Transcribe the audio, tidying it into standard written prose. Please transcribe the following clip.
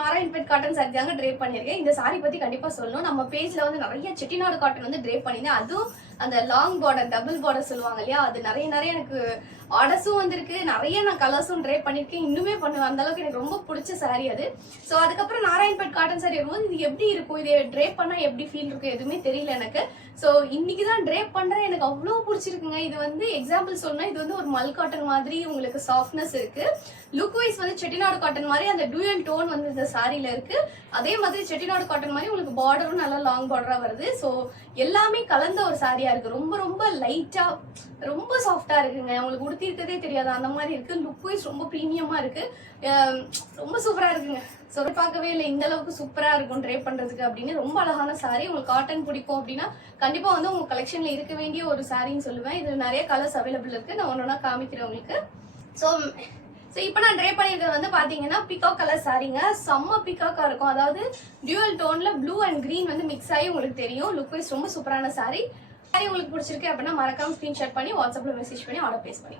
Narayanpet cotton sorry தாங்க drape பண்ணியிருக்கேன். இந்த சாரி பத்தி கண்டிப்பா சொல்லணும். நம்ம பேஜ்ல வந்து நிறைய செட்டிநாடு காட்டன் வந்து ட்ரேப் பண்ணியிருந்தேன். அதுவும் அந்த லாங் பார்டர் டபுள் பார்டர் சொல்லுவாங்க இல்லையா, அது நிறைய எனக்கு ஆர்டர்ஸும் வந்திருக்கு. நிறைய நான் கலர்ஸும் ட்ரேப் பண்ணியிருக்கேன், இன்னுமே பண்ணுவேன். அந்த அளவுக்கு எனக்கு ரொம்ப பிடிச்ச சாரி அது. ஸோ அதுக்கப்புறம் நாராயண்பேட் காட்டன் சாரி வரும்போது இது எப்படி இருக்கும், இது ட்ரேப் பண்ணா எப்படி ஃபீல் இருக்கும் எதுவுமே தெரியல எனக்கு. ஸோ இன்னைக்கு தான் ட்ரேப் பண்றேன். எனக்கு அவ்வளோ பிடிச்சிருக்குங்க. இது வந்து எக்ஸாம்பிள் சொன்னா இது வந்து ஒரு மல் காட்டன் மாதிரி உங்களுக்கு சாஃப்ட்னஸ் இருக்கு. லுக் வைஸ் வந்து செட்டிநாடு காட்டன் மாதிரி அந்த டூயல் டோன் வந்து இந்த சாரியில இருக்கு. அதே மாதிரி செட்டிநாடு காட்டன் மாதிரி உங்களுக்கு பார்டரும் நல்லா லாங் பார்டரா வருது. ஸோ எல்லாமே கலந்த ஒரு சாரியா இருக்கு. ரொம்ப ரொம்ப லைட்டா ரொம்ப சாஃப்டா இருக்குங்க. உங்களுக்கு உடுத்தி இருக்கதே தெரியாது அந்த மாதிரி இருக்கு. லுக் வைஸ் ரொம்ப ப்ரீமியமா இருக்கு. ரொம்ப சூப்பரா இருக்குங்க. ஸோ பார்க்கவே இல்லை இந்த அளவுக்கு சூப்பரா இருக்கும் ட்ரேப் பண்றதுக்கு அப்படின்னு. ரொம்ப அழகான சாரி. உங்களுக்கு காட்டன் பிடிக்கும் அப்படின்னா கண்டிப்பா வந்து உங்க கலெக்ஷன்ல இருக்க வேண்டிய ஒரு சாரின்னு சொல்லுவேன். இதுல நிறைய கலர்ஸ் அவைலபிள் இருக்கு. நான் ஒன்னொன்னா காமிக்கிறேன் உங்களுக்கு. ஸோ இப்போ நான் ட்ரேப் பண்ணியிருக்கிறது வந்து பார்த்தீங்கன்னா பிகாக் கலர் சாரிங்க. செம்ம பிகாக்கா இருக்கும். அதாவது டியூவல் டோன்ல ப்ளூ அண்ட் கிரீன் வந்து மிக்ஸ் ஆகி உங்களுக்கு தெரியும். லுக் வைஸ் ரொம்ப சூப்பரான சாரி. உங்களுக்கு பிடிச்சிருக்கு அப்படின்னா மறக்காம ஸ்கிரீன்ஷாட் பண்ணி வாட்ஸ்அப்ல மெசேஜ் பண்ணி ஆர்டர் பிளேஸ் பண்ணி